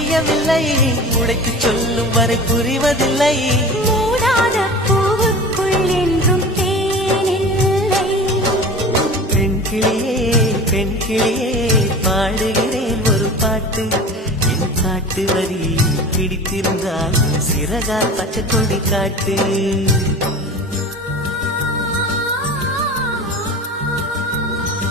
தெரியவில்லை, உடைத்து சொல்லும் வரை புரிவதில்லை. மூடாத பூவுக்குள் என்றும் தேனில்லை. பெண் கிளியே பெண் கிளியே பாடுகிறேன் ஒரு பாட்டு. என் பாட்டு வரி பிடித்திருந்தால் சிறகால் பச்சை கொடி காட்டு.